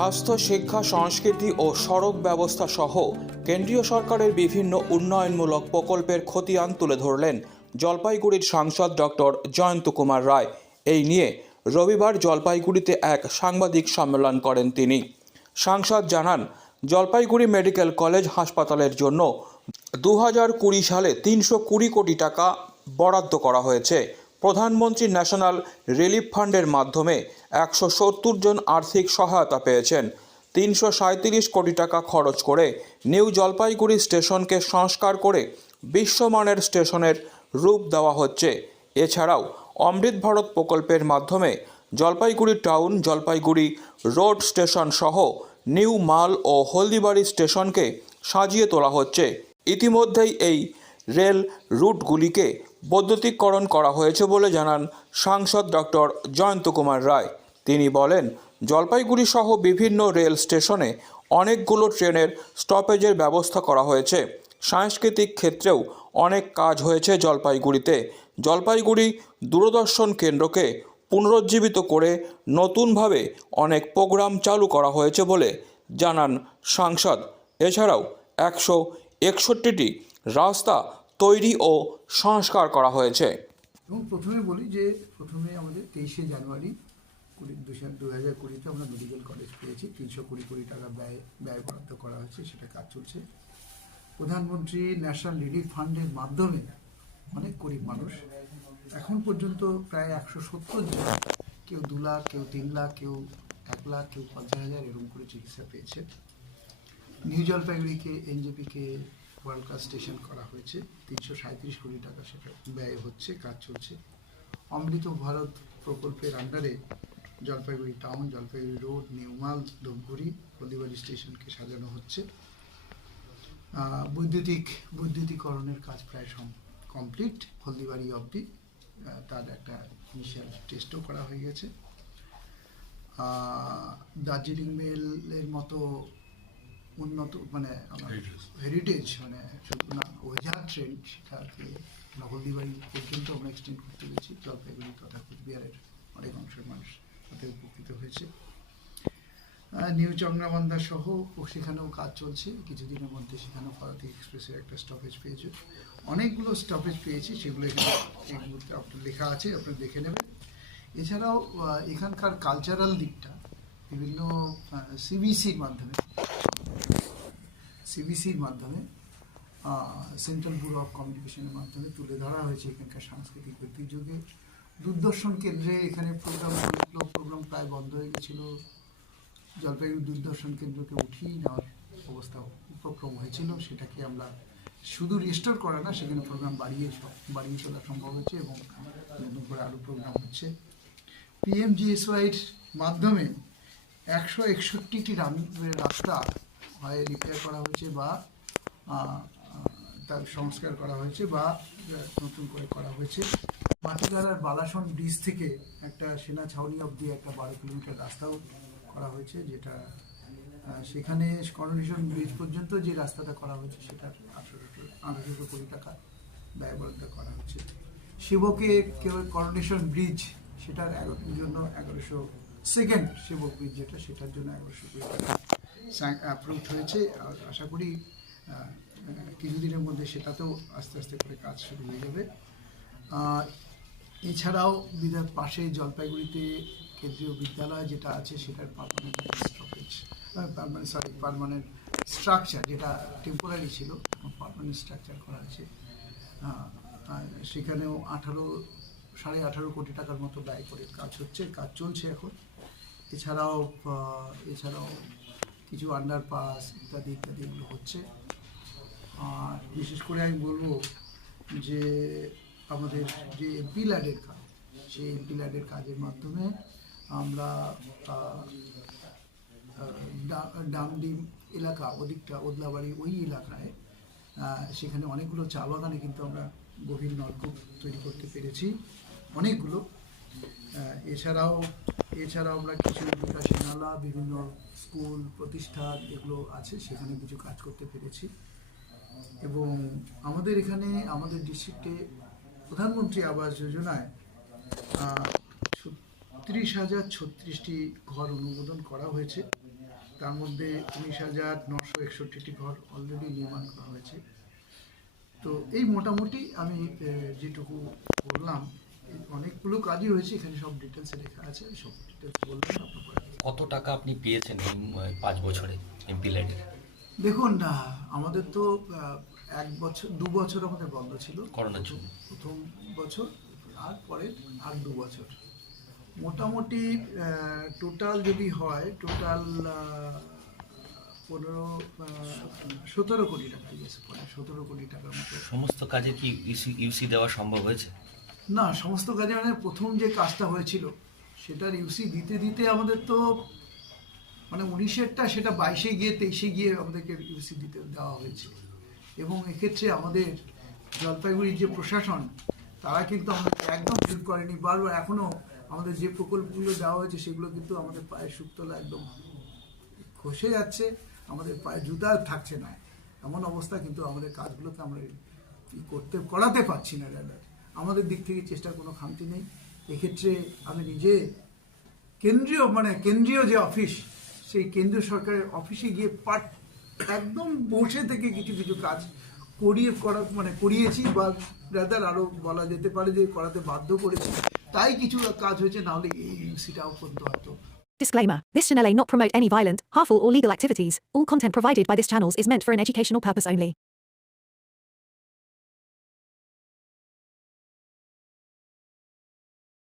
স্বাস্থ্য, শিক্ষা, সংস্কৃতি ও সড়ক ব্যবস্থা সহ কেন্দ্রীয় সরকারের বিভিন্ন উন্নয়নমূলক প্রকল্পের খতিয়ান তুলে ধরলেন জলপাইগুড়ির সাংসদ ডক্টর জয়ন্ত কুমার রায়। এই নিয়ে রবিবার জলপাইগুড়িতে এক সাংবাদিক সম্মেলন করেন তিনি। সাংসদ জানান, জলপাইগুড়ি মেডিকেল কলেজ হাসপাতালের জন্য দু হাজার কুড়ি সালে তিনশো কুড়ি কোটি টাকা বরাদ্দ করা হয়েছে। প্রধানমন্ত্রী ন্যাশনাল রিলিফ ফান্ডের মাধ্যমে একশো সত্তর জন আর্থিক সহায়তা পেয়েছেন। তিনশো সাঁত্রিশ কোটি টাকা খরচ করে নিউ জলপাইগুড়ি স্টেশনকে সংস্কার করে বিশ্বমানের স্টেশনের রূপ দেওয়া হচ্ছে। এছাড়াও অমৃত ভারত প্রকল্পের মাধ্যমে Jalpaiguri town, Jalpaiguri road station সহ নিউ মাল ও হলদিবাড়ি স্টেশনকে সাজিয়ে তোলা হচ্ছে। ইতিমধ্যেই এই রেল রুটগুলিকে বৈদ্যুতিকরণ করা হয়েছে বলে জানান সাংসদ ডক্টর জয়ন্ত কুমার রায়। তিনি বলেন, জলপাইগুড়ি সহ বিভিন্ন রেল স্টেশনে অনেকগুলো ট্রেনের স্টপেজের ব্যবস্থা করা হয়েছে। সাংস্কৃতিক ক্ষেত্রেও অনেক কাজ হয়েছে জলপাইগুড়িতে। জলপাইগুড়ি দূরদর্শন কেন্দ্রকে পুনরুজ্জীবিত করে নতুনভাবে অনেক প্রোগ্রাম চালু করা হয়েছে বলে জানান সাংসদ। এছাড়াও একশো একষট্টিটি রাস্তা তৈরি ও সংস্কার করা হয়েছে। এবং প্রথমে বলি যে, প্রথমে আমাদের তেইশে জানুয়ারি কুড়ি দু হাজার কুড়িতে আমরা মেডিকেল কলেজ পেয়েছি। তিনশো কুড়ি কোটি টাকা ব্যয় ব্যয় বরাদ্দ করা হয়েছে, সেটা কাজ চলছে। প্রধানমন্ত্রী ন্যাশনাল রিলিফ ফান্ডের মাধ্যমে অনেক গরিব মানুষ। এখন পর্যন্ত প্রায় একশো সত্তর জন, কেউ দু লাখ, কেউ তিন লাখ, কেউ এক লাখ, কেউ পঞ্চাশ হাজার এরকম করে চিকিৎসা পেয়েছে। নিউ জলপাইগুড়িকে, এনজেপিকে ওয়ার্ল্ড স্টেশন করা হয়েছে। তিনশো সাঁত্রিশ কোটি টাকা সেটা ব্যয় হচ্ছে, কাজ চলছে। অমৃত ভারত প্রকল্পের আন্ডারে জলপাইগুড়ি টাউন জলপাইগুড়ি রোড নিউমাল, ধূপগুড়ি হলদিবাড়ি স্টেশনকে সাজানো হচ্ছে। বৈদ্যুতিক, বৈদ্যুতিকরণের কাজ প্রায় কমপ্লিট হলদিবাড়ি অবধি তার একটা ইনিশিয়াল টেস্টও করা হয়ে গেছে। দার্জিলিং মেলের মতো উন্নত মানে আমার হেরিটেজ মানে শুধু না ওয়েজার ট্রেন সেটাকে আমরা হলদিবাড়ি পর্যন্ত আমরা এক্সটেন্ড করতে পেরেছি জলপাইগুড়ি তথা কুচবিহারের অনেক অংশের মানুষ তাতে উপকৃত হয়েছে। নিউ চন্দ্রাবান্ধা সহ সেখানেও কাজ চলছে কিছুদিনের মধ্যে সেখানেও ভারতী এক্সপ্রেসের একটা স্টপেজ পেয়েছে। অনেকগুলো স্টপেজ পেয়েছি সেগুলো এখানে এই মুহূর্তে আপনার লেখা আছে আপনি দেখে নেবেন। এছাড়াও এখানকার কালচারাল দিকটা বিভিন্ন সিবিসির মাধ্যমে সিবিসির মাধ্যমে সেন্ট্রাল ব্যুরো অফ কমিউনিকেশনের মাধ্যমে তুলে ধরা হয়েছে এখানকার সাংস্কৃতিক ঐতিহ্যকে। দূরদর্শন কেন্দ্রে এখানে প্রোগ্রাম প্রোগ্রাম প্রায় বন্ধ হয়ে গেছিল। জলপাইগুড়ি দূরদর্শন কেন্দ্রকে উঠিয়ে নেওয়ার অবস্থা উপক্রম হয়েছিল, সেটাকে আমরা শুধু রিস্টোর করা না, সেখানে প্রোগ্রাম বাড়িয়ে বাড়িয়ে চলা সম্ভব হয়েছে এবং নতুন করে আরও প্রোগ্রাম হচ্ছে। পিএমজিএসওয়াইয়ের মাধ্যমে একশো একষট্টিটি রাস্তা হয় রিপেয়ার করা হয়েছে বা তার সংস্কার করা হয়েছে বা নতুন করে করা হয়েছে। মাটিগাড়ার বালাসন ব্রিজ থেকে একটা সেনা ছাউনি অবধি একটা বারো কিলোমিটার রাস্তাও করা হয়েছে, যেটা সেখানে করোনেশন ব্রিজ পর্যন্ত যে রাস্তাটা করা হয়েছে সেটার আঠারোশো আঠারোশো কোটি টাকা ব্যয় বরাদ্দ করা হচ্ছে শিবকে কেউ করোনেশন ব্রিজ, সেটার জন্য এগারোশো সেকেন্ড শিবক ব্রিজ যেটা সেটার জন্য এগারোশো কোটি টাকা অ্যাপ্রুভ হয়েছে। আর আশা করি কিছুদিনের মধ্যে সেটাতেও আস্তে আস্তে করে কাজ শুরু হয়ে যাবে। আহ, এছাড়াও বিধার পাশে জলপাইগুড়িতে কেন্দ্রীয় বিদ্যালয় যেটা আছে সেটার permanent stoppage permanent sorry permanent structure যেটা টেম্পোরারি ছিল পারমানেন্ট স্ট্রাকচার করা আহ, সেখানেও আঠারো সাড়ে আঠারো কোটি টাকার মতো ব্যয় করে কাজ হচ্ছে কাজ চলছে এখন। এছাড়াও এছাড়াও কিছু আন্ডারপাস ইত্যাদি ইত্যাদি এগুলো হচ্ছে। আর বিশেষ করে আমি বলব যে, আমাদের যে এমপি ল্যাডের কাজ, সেই এমপি ল্যাডের কাজের মাধ্যমে আমরা ডামডিম এলাকা, ওদিকটা, ওদলাবাড়ি ওই এলাকায় সেখানে অনেকগুলো চা বাগানে কিন্তু আমরা গভীর নলকূপ তৈরি করতে পেরেছি। অনেকগুলো এছাড়াও এছাড়াও আমরা কিছু বিকাশী নালা বিভিন্ন স্কুল, প্রতিষ্ঠান এগুলো আছে, সেখানে কিছু কাজ করতে পেরেছি। এবং আমাদের এখানে, আমাদের ডিস্ট্রিক্টে প্রধানমন্ত্রী আবাস যোজনায় ছত্রিশ হাজার ছত্রিশটি ঘর অনুমোদন করা হয়েছে। তার মধ্যে উনিশ হাজার নশো একষট্টিটি ঘর অলরেডি নির্মাণ করা হয়েছে। তো এই মোটামুটি আমি যেটুকু বললাম অনেকগুলো কাজই হয়েছে এখানে সব ডিটেলসে লেখা আছে সব ডিটেলস আপনার কত টাকা আপনি পেয়েছেন এই পাঁচ বছরে এমপি দেখুন না আমাদের তো এক বছর দু বছর আমাদের বন্ধ ছিল। করোনার জন্য। প্রথম বছর আর পরে আর দু বছর। মোটামুটি টোটাল যদি হয় টোটাল পনেরো সতেরো কোটি টাকা সতেরো কোটি টাকার মতো। সমস্ত কাজে কি ইউসি দেওয়া সম্ভব হয়েছে? না, সমস্ত কাজে মানে প্রথম যে কাজটা হয়েছিল, সেটার ইউসি দিতে দিতে আমাদের তো মানে উনিশেরটা, সেটা বাইশে গিয়ে, তেইশে গিয়ে আমাদেরকে ইউসি দিতে দেওয়া হয়েছে। এবং এক্ষেত্রে আমাদের জলপাইগুড়ির যে প্রশাসন, তারা কিন্তু আমাদের একদম হেল্প করেনি, বারবার এখনও আমাদের যে প্রকল্পগুলো দেওয়া হয়েছে, সেগুলো কিন্তু আমাদের পায়ের সুতলা একদম খসে যাচ্ছে, আমাদের পায়ে জুতা থাকছে না। এমন অবস্থা কিন্তু আমাদের কাজগুলোকে আমরা করতে, করাতে পারছি না, দাদা। আমাদের দিক থেকে চেষ্টার কোনো খামতি নেই এক্ষেত্রে আমি নিজে কেন্দ্রীয় মানে কেন্দ্রীয় যে অফিস সেই কেন্দ্রীয় সরকারের অফিসে গিয়ে পাট একদম বসে থেকে কিছু কিছু কাজ করিয়ে করা মানে করিয়েছি বা রাদার আরও বলা যেতে পারে যে করাতে বাধ্য করেছি তাই কিছু কাজ হয়েছে নাহলে এই ইউসিটাও করতে হতো Disclaimer This channel may not promote any violent, harmful, or legal activities. All content provided by this channel is meant for an educational purpose only.